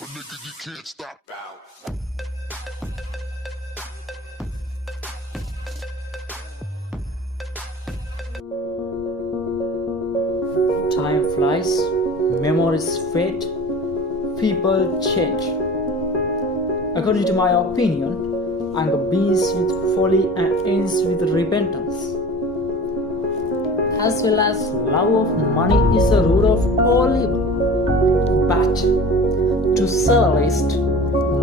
But nigga, you can't stop. Time flies, memories fade, people change. According to my opinion, anger begins with folly and ends with repentance. As well as love of money is the root of all evil. But to say the least,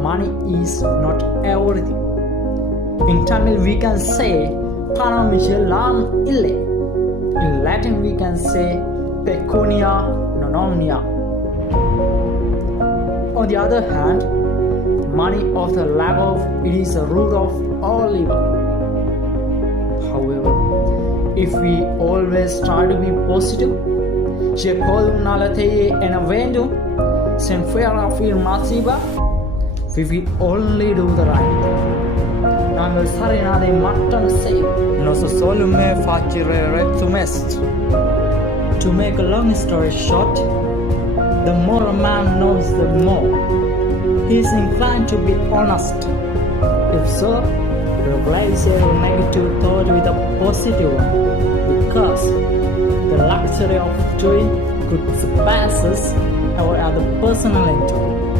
money is not everything. In Tamil we can say "Panam ellam ille." In Latin we can say "Pecunia non omnia." On the other hand, money of the lack of it is the root of all evil. However, if we always try to be positive, je podum nalateye ena vendum, sem fera fil masiba, we will only do the right thing. நாங்கள் சரியானதை மட்டும் செய்வோம். Nosso solume facere rectumest. To make a long story short, the more a man knows, the more he is inclined to be honest. If so, replace your negative thought with a positive one, because the luxury of doing good surpasses our other personal enjoyment.